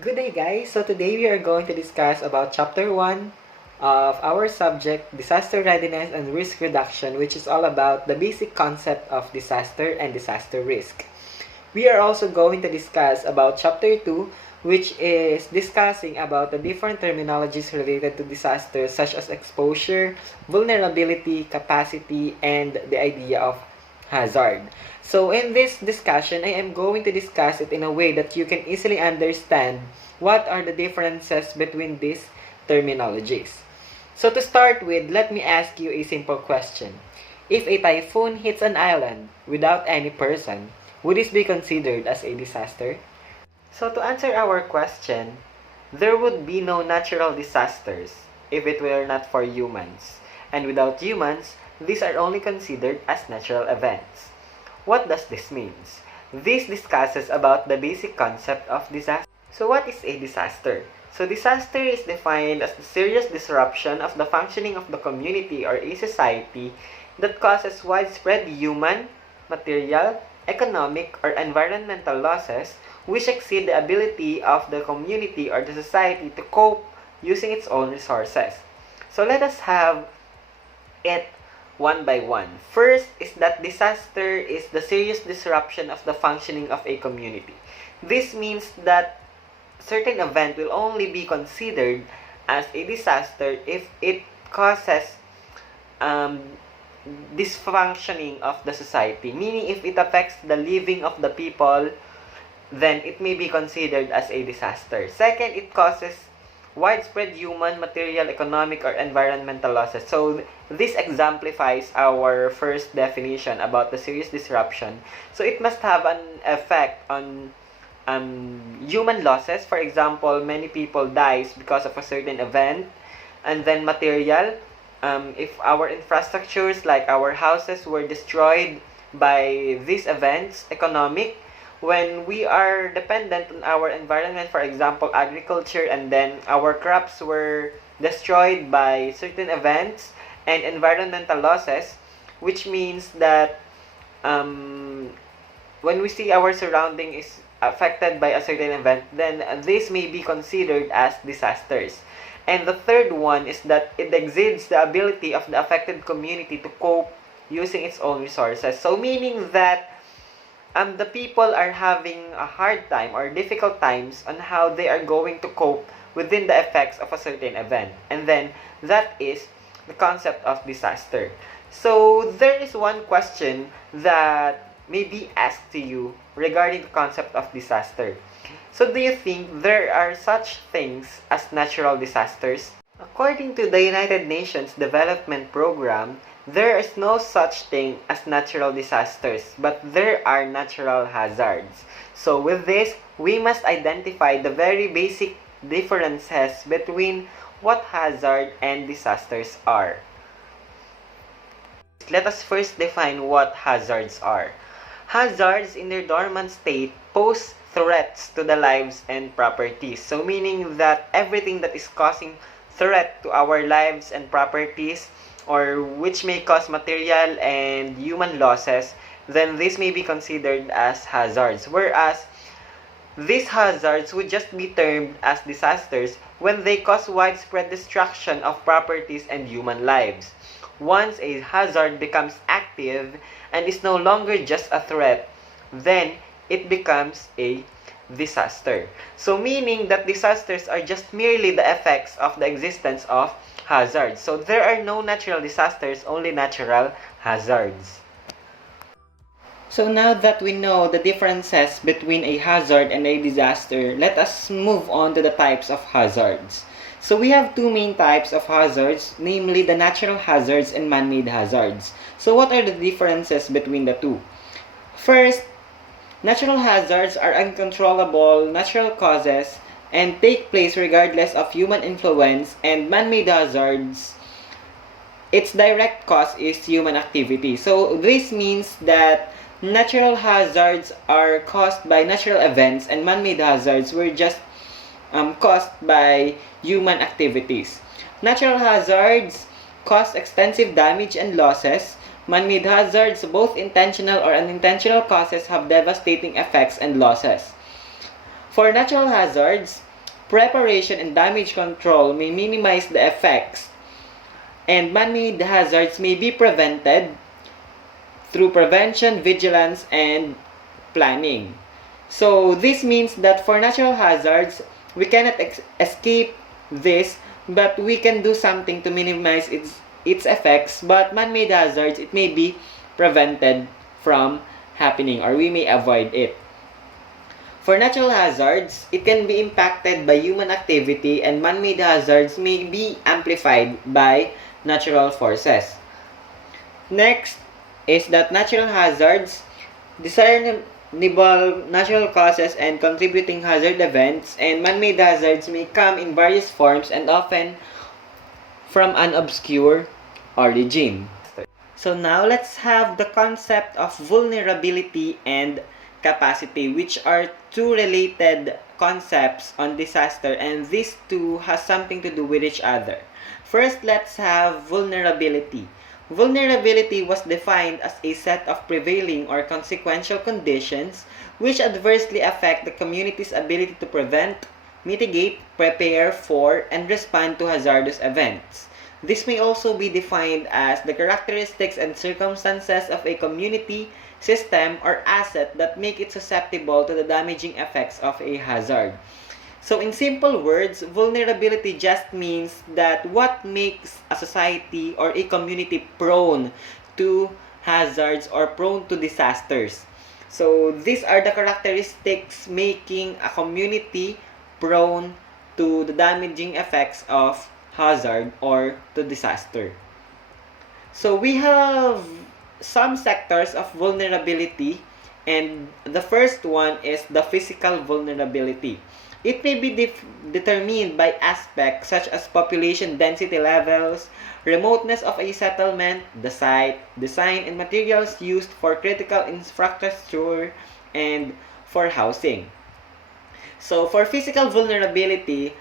Good day guys! So today we are going to discuss about chapter 1 of our subject Disaster Readiness and Risk Reduction, which is all about the basic concept of disaster and disaster risk. We are also going to discuss about chapter 2, which is discussing about the different terminologies related to disasters such as exposure, vulnerability, capacity, and the idea of hazard. So in this discussion, I am going to discuss it in a way that you can easily understand what are the differences between these terminologies. So to start with, let me ask you a simple question. If a typhoon hits an island without any person, would this be considered as a disaster? So to answer our question, there would be no natural disasters if it were not for humans. And without humans, these are only considered as natural events. What does this mean? This discusses about the basic concept of disaster. So what is a disaster? So disaster is defined as the serious disruption of the functioning of the community or a society that causes widespread human, material, economic, or environmental losses which exceed the ability of the community or the society to cope using its own resources. So let us have it one by one. First is that disaster is the serious disruption of the functioning of a community. This means that certain event will only be considered as a disaster if it causes dysfunctioning of the society. Meaning if it affects the living of the people, then it may be considered as a disaster. Second, it causes widespread human, material, economic, or environmental losses. So this exemplifies our first definition about the serious disruption. So it must have an effect on human losses. For example, many people dies because of a certain event. And then material, if our infrastructures like our houses were destroyed by these events. Economic, when we are dependent on our environment, for example, agriculture, and then our crops were destroyed by certain events and environmental losses, which means that when we see our surrounding is affected by a certain event, then this may be considered as disasters. And the third one is that it exceeds the ability of the affected community to cope using its own resources. So meaning that the people are having a hard time or difficult times on how they are going to cope within the effects of a certain event. And then that is the concept of disaster. So there is one question that may be asked to you regarding the concept of disaster. So do you think there are such things as natural disasters? According to the United Nations Development Program, there is no such thing as natural disasters, but there are natural hazards. So with this, we must identify the very basic differences between what hazard and disasters are. Let us first define what hazards are. Hazards in their dormant state pose threats to the lives and properties. So meaning that everything that is causing threat to our lives and properties, or which may cause material and human losses, then this may be considered as hazards. Whereas these hazards would just be termed as disasters when they cause widespread destruction of properties and human lives. Once a hazard becomes active and is no longer just a threat, then it becomes a disaster. So meaning that disasters are just merely the effects of the existence of hazards. So there are no natural disasters, only natural hazards. So now that we know the differences between a hazard and a disaster, let us move on to the types of hazards. So we have two main types of hazards, namely the natural hazards and man-made hazards. So what are the differences between the two? First, natural hazards are uncontrollable natural causes and take place regardless of human influence, and man-made hazards, its direct cause is human activity. So this means that natural hazards are caused by natural events and man-made hazards were just caused by human activities. Natural hazards cause extensive damage and losses. Man-made hazards, both intentional or unintentional causes, have devastating effects and losses. For natural hazards, preparation and damage control may minimize the effects, and man-made hazards may be prevented through prevention, vigilance, and planning. So this means that for natural hazards, we cannot escape this, but we can do something to minimize its effects. But man-made hazards, it may be prevented from happening, or we may avoid it. For natural hazards, it can be impacted by human activity, and man-made hazards may be amplified by natural forces. Next is that natural hazards, discernible natural causes and contributing hazard events, and man-made hazards may come in various forms and often from an obscure origin. So now let's have the concept of vulnerability and capacity, which are two related concepts on disaster, and these two has something to do with each other. First, let's have vulnerability. Vulnerability was defined as a set of prevailing or consequential conditions which adversely affect the community's ability to prevent, mitigate, prepare for, and respond to hazardous events. This may also be defined as the characteristics and circumstances of a community, system, or asset that make it susceptible to the damaging effects of a hazard. So in simple words, vulnerability just means that what makes a society or a community prone to hazards or prone to disasters. So these are the characteristics making a community prone to the damaging effects of hazard or to disaster. So we have some sectors of vulnerability, and the first one is the physical vulnerability. It may be determined by aspects such as population density levels, remoteness of a settlement, the site, design, and materials used for critical infrastructure, and for housing. So for physical vulnerability,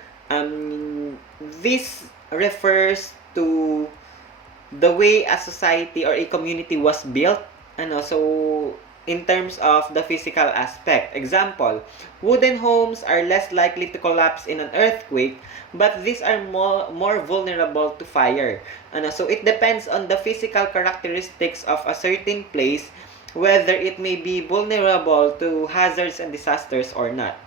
this refers to the way a society or a community was built, and also in terms of the physical aspect. Example, wooden homes are less likely to collapse in an earthquake, but these are more vulnerable to fire. So it depends on the physical characteristics of a certain place whether it may be vulnerable to hazards and disasters or not.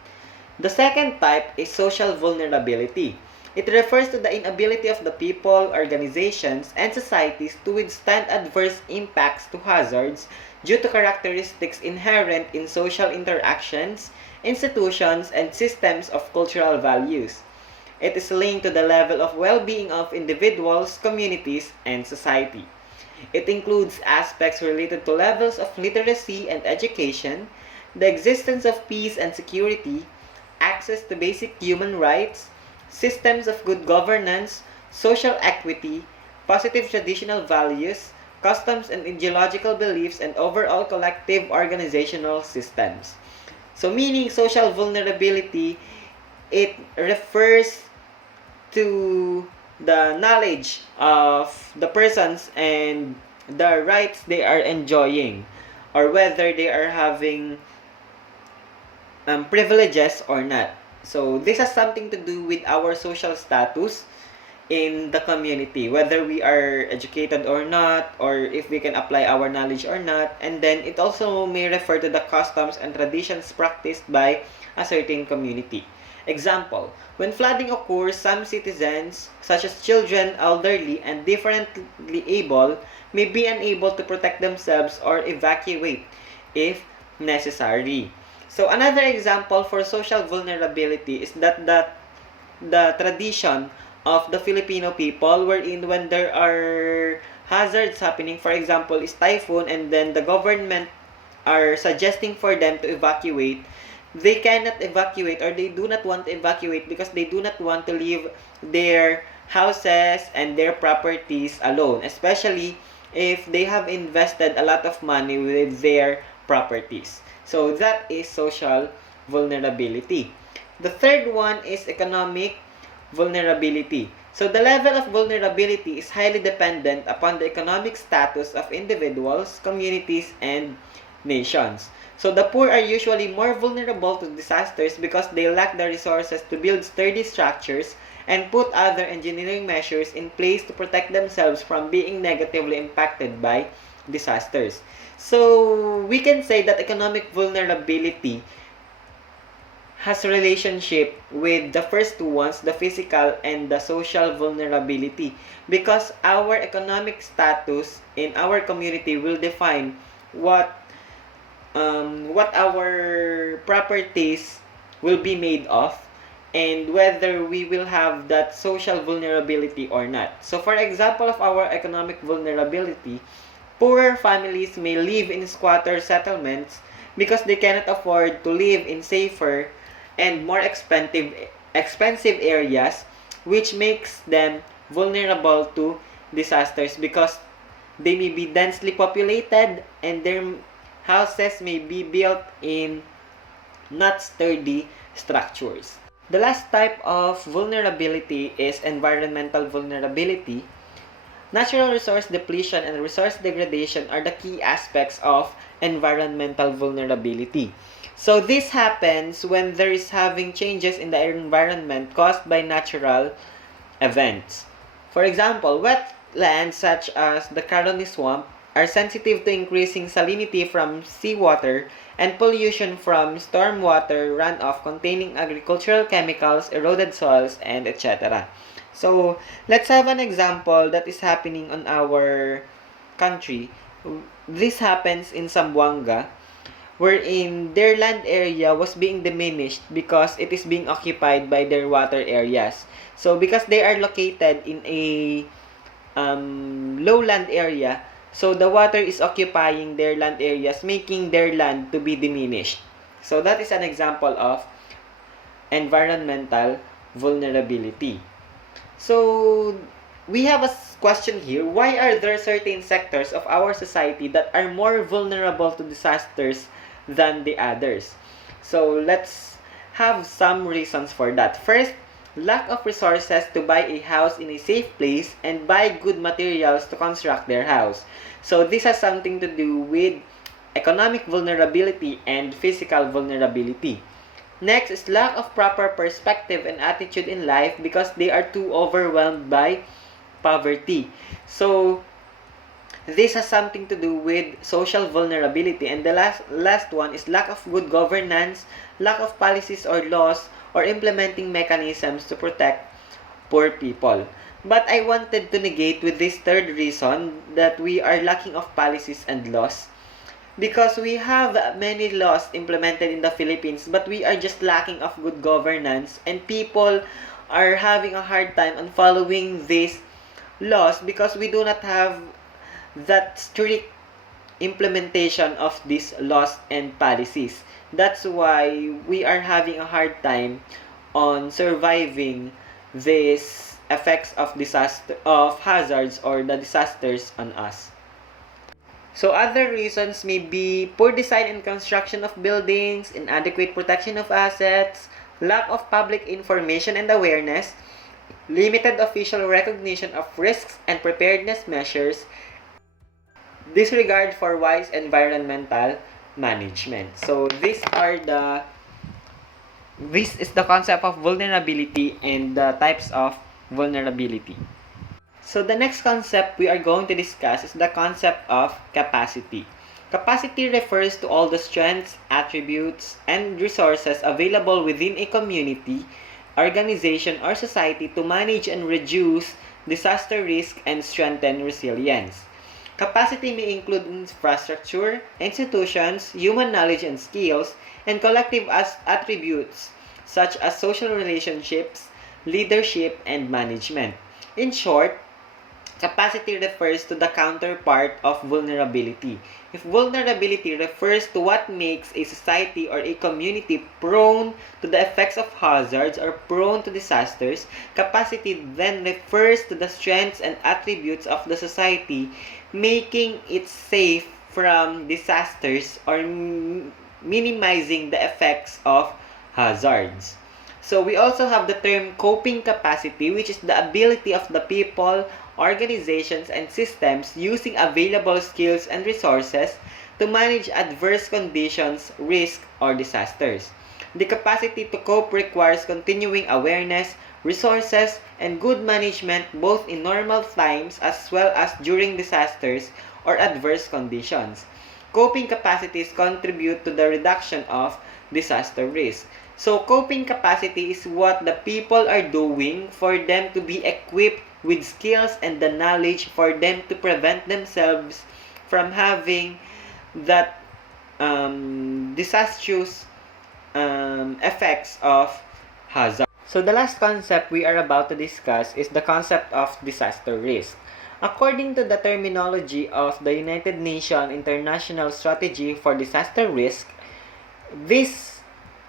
The second type is social vulnerability. It refers to the inability of the people, organizations, and societies to withstand adverse impacts to hazards due to characteristics inherent in social interactions, institutions, and systems of cultural values. It is linked to the level of well-being of individuals, communities, and society. It includes aspects related to levels of literacy and education, the existence of peace and security, access to basic human rights, systems of good governance, social equity, positive traditional values, customs and ideological beliefs, and overall collective organizational systems. So meaning social vulnerability, it refers to the knowledge of the persons and the rights they are enjoying, or whether they are having privileges or not. So this has something to do with our social status in the community, whether we are educated or not, or if we can apply our knowledge or not. And then it also may refer to the customs and traditions practiced by a certain community. Example, when flooding occurs, some citizens, such as children, elderly, and differently able, may be unable to protect themselves or evacuate if necessary. So another example for social vulnerability is that the tradition of the Filipino people, wherein when there are hazards happening, for example, is typhoon, and then the government are suggesting for them to evacuate, they cannot evacuate, or they do not want to evacuate because they do not want to leave their houses and their properties alone, especially if they have invested a lot of money with their properties. So that is social vulnerability. The third one is economic vulnerability. So the level of vulnerability is highly dependent upon the economic status of individuals, communities, and nations. So the poor are usually more vulnerable to disasters because they lack the resources to build sturdy structures and put other engineering measures in place to protect themselves from being negatively impacted by disasters. So we can say that economic vulnerability has a relationship with the first two ones, the physical and the social vulnerability, because our economic status in our community will define what our properties will be made of and whether we will have that social vulnerability or not. So for example of our economic vulnerability, poorer families may live in squatter settlements because they cannot afford to live in safer and more expensive areas, which makes them vulnerable to disasters because they may be densely populated and their houses may be built in not sturdy structures. The last type of vulnerability is environmental vulnerability. Natural resource depletion and resource degradation are the key aspects of environmental vulnerability. So this happens when there is having changes in the environment caused by natural events. For example, wetlands such as the Caroni Swamp are sensitive to increasing salinity from seawater and pollution from stormwater runoff containing agricultural chemicals, eroded soils, and etc. So, let's have an example that is happening on our country. This happens in Zamboanga, wherein their land area was being diminished because it is being occupied by their water areas. So, because they are located in a lowland area, so the water is occupying their land areas, making their land to be diminished. So, that is an example of environmental vulnerability. So, we have a question here. Why are there certain sectors of our society that are more vulnerable to disasters than the others? So, let's have some reasons for that. First, lack of resources to buy a house in a safe place and buy good materials to construct their house. So, this has something to do with economic vulnerability and physical vulnerability. Next is lack of proper perspective and attitude in life because they are too overwhelmed by poverty. So, this has something to do with social vulnerability. And the last one is lack of good governance, lack of policies or laws, or implementing mechanisms to protect poor people. But I wanted to negate with this third reason that we are lacking of policies and laws. Because we have many laws implemented in the Philippines, but we are just lacking of good governance, and people are having a hard time on following these laws because we do not have that strict implementation of these laws and policies. That's why we are having a hard time on surviving these effects of disaster, of hazards or the disasters on us. So other reasons may be poor design and construction of buildings, inadequate protection of assets, lack of public information and awareness, limited official recognition of risks and preparedness measures, disregard for wise environmental management. So this is the concept of vulnerability and the types of vulnerability. So the next concept we are going to discuss is the concept of capacity. Capacity refers to all the strengths, attributes, and resources available within a community, organization, or society to manage and reduce disaster risk and strengthen resilience. Capacity may include infrastructure, institutions, human knowledge and skills, and collective attributes such as social relationships, leadership, and management. In short, capacity refers to the counterpart of vulnerability. If vulnerability refers to what makes a society or a community prone to the effects of hazards or prone to disasters, capacity then refers to the strengths and attributes of the society, making it safe from disasters or minimizing the effects of hazards. So we also have the term coping capacity, which is the ability of the people, organizations, and systems using available skills and resources to manage adverse conditions, risk, or disasters. The capacity to cope requires continuing awareness, resources, and good management both in normal times as well as during disasters or adverse conditions. Coping capacities contribute to the reduction of disaster risk. So, coping capacity is what the people are doing for them to be equipped with skills and the knowledge for them to prevent themselves from having that disastrous effects of hazard. So the last concept we are about to discuss is the concept of disaster risk. According to the terminology of the United Nations International Strategy for Disaster Risk, this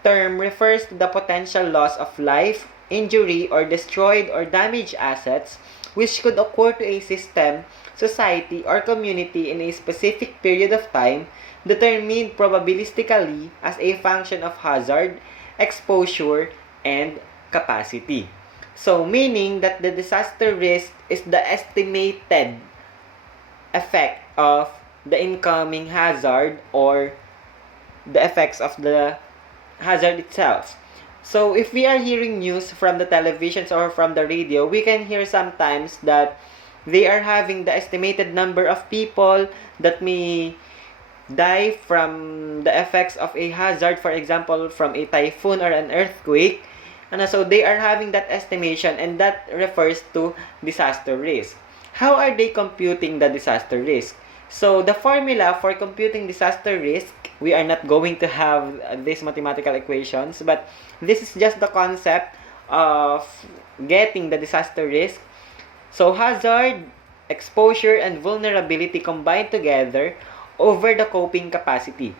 term refers to the potential loss of life, injury, or destroyed or damaged assets which could occur to a system, society, or community in a specific period of time, determined probabilistically as a function of hazard, exposure, and capacity. So, meaning that the disaster risk is the estimated effect of the incoming hazard or the effects of the hazard itself. So, if we are hearing news from the televisions or from the radio, we can hear sometimes that they are having the estimated number of people that may die from the effects of a hazard, for example, from a typhoon or an earthquake. And so they are having that estimation, and that refers to disaster risk. How are they computing the disaster risk? So the formula for computing disaster risk, we are not going to have these mathematical equations, but this is just the concept of getting the disaster risk. So hazard, exposure, and vulnerability combined together over the coping capacity.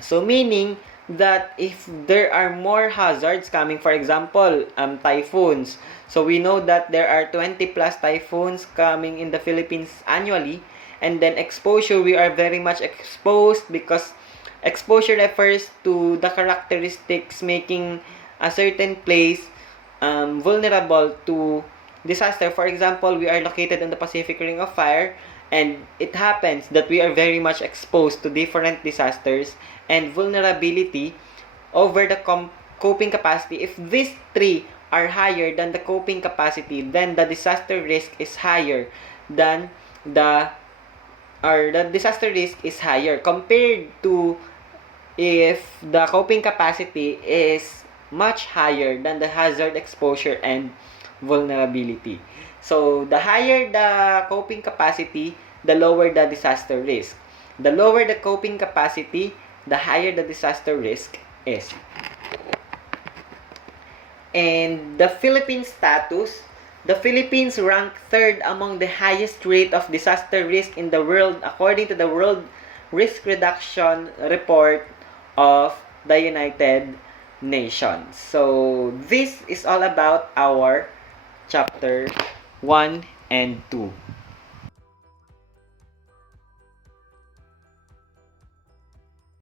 So meaning that if there are more hazards coming, for example, typhoons. So we know that there are 20 plus typhoons coming in the Philippines annually. And then exposure, we are very much exposed because exposure refers to the characteristics making a certain place vulnerable to disaster. For example, we are located in the Pacific Ring of Fire, and it happens that we are very much exposed to different disasters and vulnerability over the coping capacity. If these three are higher than the coping capacity, then the disaster risk is higher than the disaster risk is higher compared to if the coping capacity is much higher than the hazard, exposure, and vulnerability. So, the higher the coping capacity, the lower the disaster risk. The lower the coping capacity, the higher the disaster risk is. And the Philippine status, the Philippines rank third among the highest rate of disaster risk in the world according to the World Risk Reduction Report of the United Nations. So, this is all about our chapter 1 and 2.